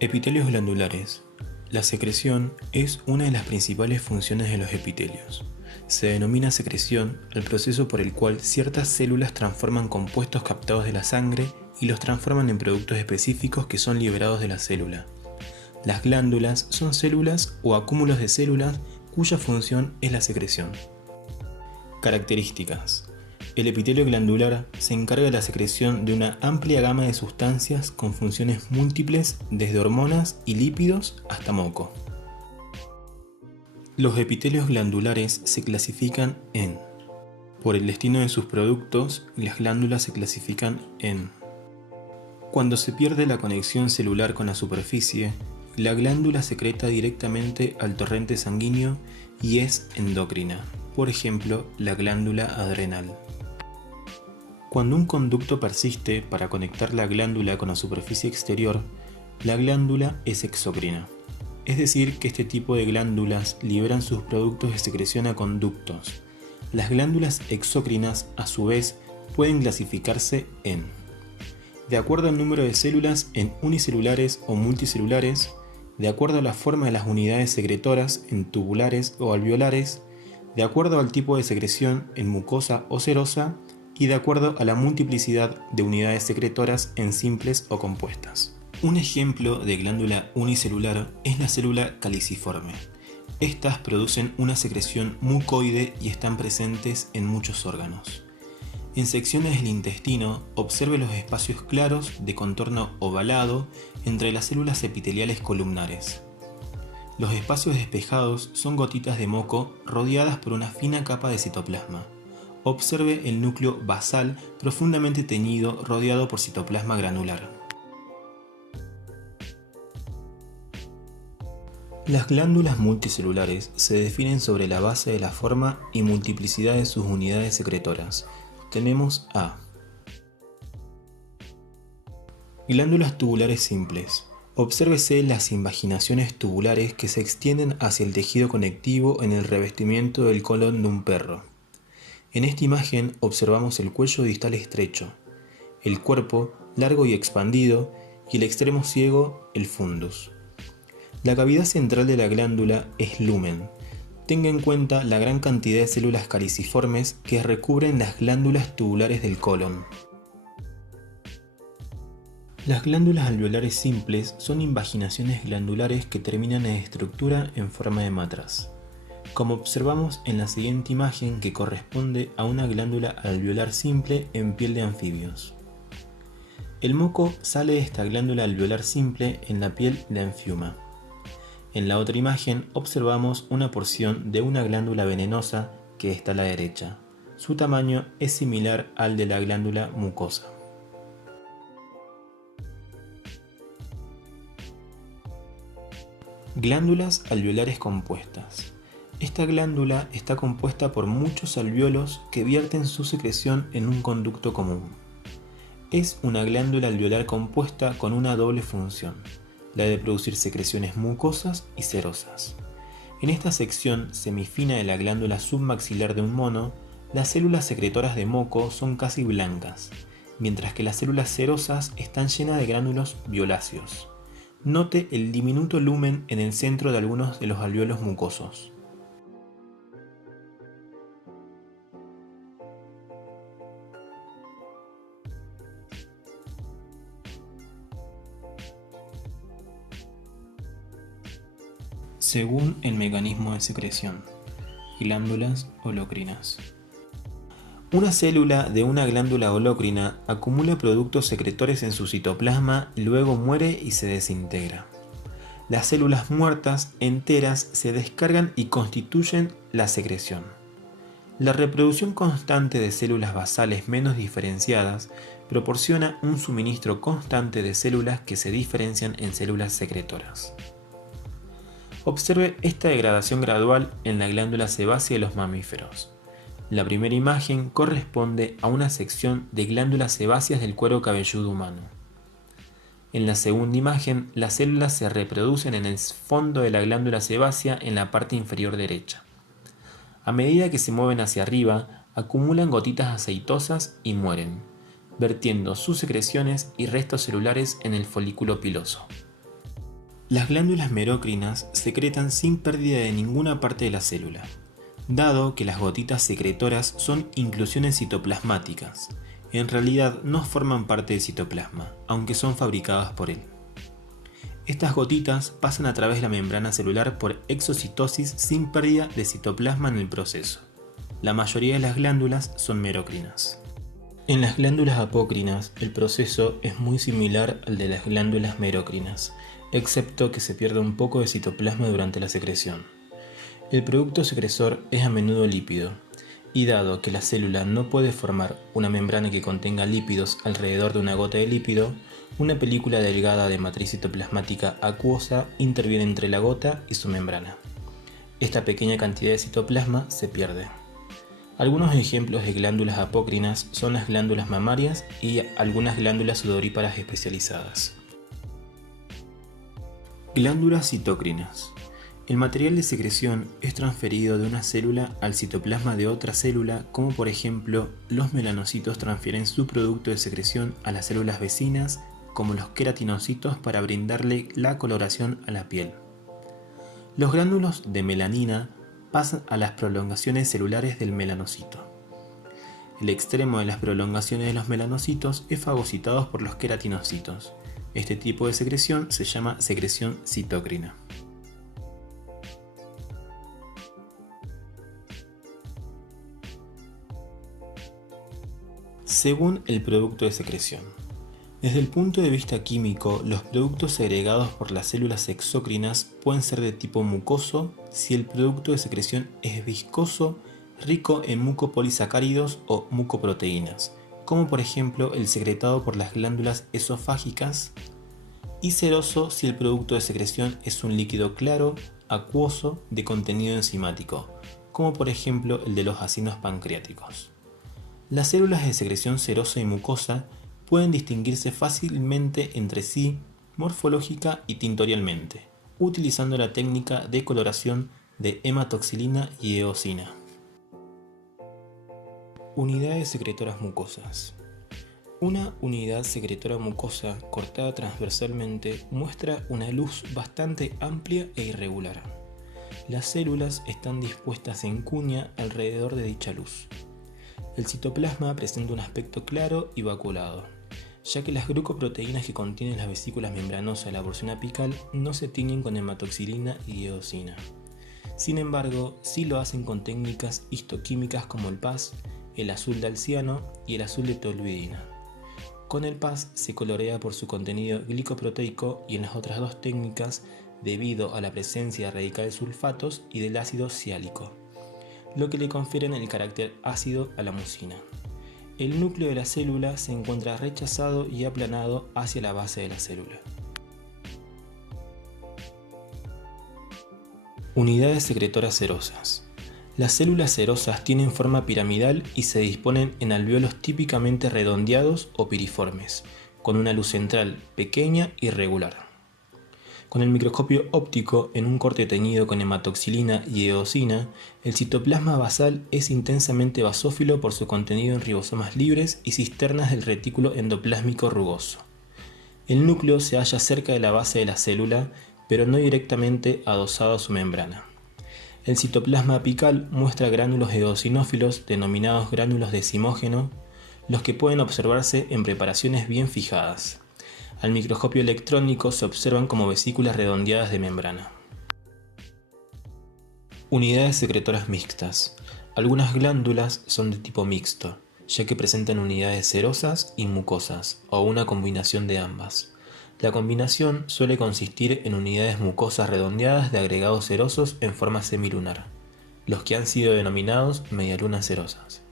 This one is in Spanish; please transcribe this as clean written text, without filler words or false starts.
Epitelios glandulares. La secreción es una de las principales funciones de los epitelios. Se denomina secreción al proceso por el cual ciertas células transforman compuestos captados de la sangre y los transforman en productos específicos que son liberados de la célula. Las glándulas son células o acúmulos de células cuya función es la secreción. Características. El epitelio glandular se encarga de la secreción de una amplia gama de sustancias con funciones múltiples desde hormonas y lípidos hasta moco. Los epitelios glandulares se clasifican en: por el destino de sus productos, las glándulas se clasifican en: cuando se pierde la conexión celular con la superficie, la glándula secreta directamente al torrente sanguíneo y es endocrina, por ejemplo, la glándula adrenal. Cuando un conducto persiste para conectar la glándula con la superficie exterior, la glándula es exócrina. Es decir, que este tipo de glándulas liberan sus productos de secreción a conductos. Las glándulas exócrinas, a su vez, pueden clasificarse en: de acuerdo al número de células en unicelulares o multicelulares, de acuerdo a la forma de las unidades secretoras en tubulares o alveolares, de acuerdo al tipo de secreción en mucosa o serosa, y de acuerdo a la multiplicidad de unidades secretoras en simples o compuestas. Un ejemplo de glándula unicelular es la célula caliciforme. Estas producen una secreción mucoide y están presentes en muchos órganos. En secciones del intestino, observe los espacios claros de contorno ovalado entre las células epiteliales columnares. Los espacios despejados son gotitas de moco rodeadas por una fina capa de citoplasma. Observe el núcleo basal profundamente teñido rodeado por citoplasma granular. Las glándulas multicelulares se definen sobre la base de la forma y multiplicidad de sus unidades secretoras. Tenemos a: glándulas tubulares simples. Obsérvese las invaginaciones tubulares que se extienden hacia el tejido conectivo en el revestimiento del colon de un perro. En esta imagen observamos el cuello distal estrecho, el cuerpo largo y expandido y el extremo ciego, el fundus. La cavidad central de la glándula es lumen. Tenga en cuenta la gran cantidad de células caliciformes que recubren las glándulas tubulares del colon. Las glándulas alveolares simples son invaginaciones glandulares que terminan en estructura en forma de matraz, como observamos en la siguiente imagen, que corresponde a una glándula alveolar simple en piel de anfibios. El moco sale de esta glándula alveolar simple en la piel de Amphiuma. En la otra imagen observamos una porción de una glándula venenosa que está a la derecha. Su tamaño es similar al de la glándula mucosa. Glándulas alveolares compuestas. Esta glándula está compuesta por muchos alvéolos que vierten su secreción en un conducto común. Es una glándula alveolar compuesta con una doble función, la de producir secreciones mucosas y serosas. En esta sección semifina de la glándula submaxilar de un mono, las células secretoras de moco son casi blancas, mientras que las células serosas están llenas de gránulos violáceos. Note el diminuto lumen en el centro de algunos de los alvéolos mucosos. Según el mecanismo de secreción. Glándulas holocrinas. Una célula de una glándula holocrina acumula productos secretores en su citoplasma, luego muere y se desintegra. Las células muertas enteras se descargan y constituyen la secreción. La reproducción constante de células basales menos diferenciadas proporciona un suministro constante de células que se diferencian en células secretoras. Observe esta degradación gradual en la glándula sebácea de los mamíferos. La primera imagen corresponde a una sección de glándulas sebáceas del cuero cabelludo humano. En la segunda imagen, las células se reproducen en el fondo de la glándula sebácea en la parte inferior derecha. A medida que se mueven hacia arriba, acumulan gotitas aceitosas y mueren, vertiendo sus secreciones y restos celulares en el folículo piloso. Las glándulas merocrinas secretan sin pérdida de ninguna parte de la célula, dado que las gotitas secretoras son inclusiones citoplasmáticas. En realidad no forman parte del citoplasma, aunque son fabricadas por él. Estas gotitas pasan a través de la membrana celular por exocitosis sin pérdida de citoplasma en el proceso. La mayoría de las glándulas son merocrinas. En las glándulas apócrinas, el proceso es muy similar al de las glándulas merocrinas, excepto que se pierde un poco de citoplasma durante la secreción. El producto secresor es a menudo lípido, y dado que la célula no puede formar una membrana que contenga lípidos alrededor de una gota de lípido, una película delgada de matriz citoplasmática acuosa interviene entre la gota y su membrana. Esta pequeña cantidad de citoplasma se pierde. Algunos ejemplos de glándulas apócrinas son las glándulas mamarias y algunas glándulas sudoríparas especializadas. Glándulas citocrinas. El material de secreción es transferido de una célula al citoplasma de otra célula, como por ejemplo, los melanocitos transfieren su producto de secreción a las células vecinas, como los queratinocitos para brindarle la coloración a la piel. Los gránulos de melanina pasan a las prolongaciones celulares del melanocito. El extremo de las prolongaciones de los melanocitos es fagocitado por los queratinocitos. Este tipo de secreción se llama secreción citocrina. Según el producto de secreción. Desde el punto de vista químico, los productos segregados por las células exócrinas pueden ser de tipo mucoso si el producto de secreción es viscoso, rico en mucopolisacáridos o mucoproteínas, como por ejemplo el secretado por las glándulas esofágicas, y seroso si el producto de secreción es un líquido claro, acuoso, de contenido enzimático, como por ejemplo el de los acinos pancreáticos. Las células de secreción serosa y mucosa pueden distinguirse fácilmente entre sí morfológica y tintorialmente, utilizando la técnica de coloración de hematoxilina y eosina. Unidades secretoras mucosas. Una unidad secretora mucosa cortada transversalmente muestra una luz bastante amplia e irregular. Las células están dispuestas en cuña alrededor de dicha luz. El citoplasma presenta un aspecto claro y vacuolado, ya que las glucoproteínas que contienen las vesículas membranosas de la porción apical no se tiñen con hematoxilina y eosina. Sin embargo, sí lo hacen con técnicas histoquímicas como el PAS, el azul de alciano y el azul de toluidina. Con el PAS se colorea por su contenido glicoproteico y en las otras dos técnicas debido a la presencia de radicales sulfatos y del ácido siálico, lo que le confieren el carácter ácido a la mucina. El núcleo de la célula se encuentra rechazado y aplanado hacia la base de la célula. Unidades secretoras serosas. Las células serosas tienen forma piramidal y se disponen en alvéolos típicamente redondeados o piriformes, con una luz central pequeña y regular. Con el microscopio óptico en un corte teñido con hematoxilina y eosina, el citoplasma basal es intensamente basófilo por su contenido en ribosomas libres y cisternas del retículo endoplásmico rugoso. El núcleo se halla cerca de la base de la célula, pero no directamente adosado a su membrana. El citoplasma apical muestra gránulos eosinófilos denominados gránulos decimógeno, los que pueden observarse en preparaciones bien fijadas. Al microscopio electrónico se observan como vesículas redondeadas de membrana. Unidades secretoras mixtas. Algunas glándulas son de tipo mixto, ya que presentan unidades serosas y mucosas, o una combinación de ambas. La combinación suele consistir en unidades mucosas redondeadas de agregados serosos en forma semilunar, los que han sido denominados medialunas serosas.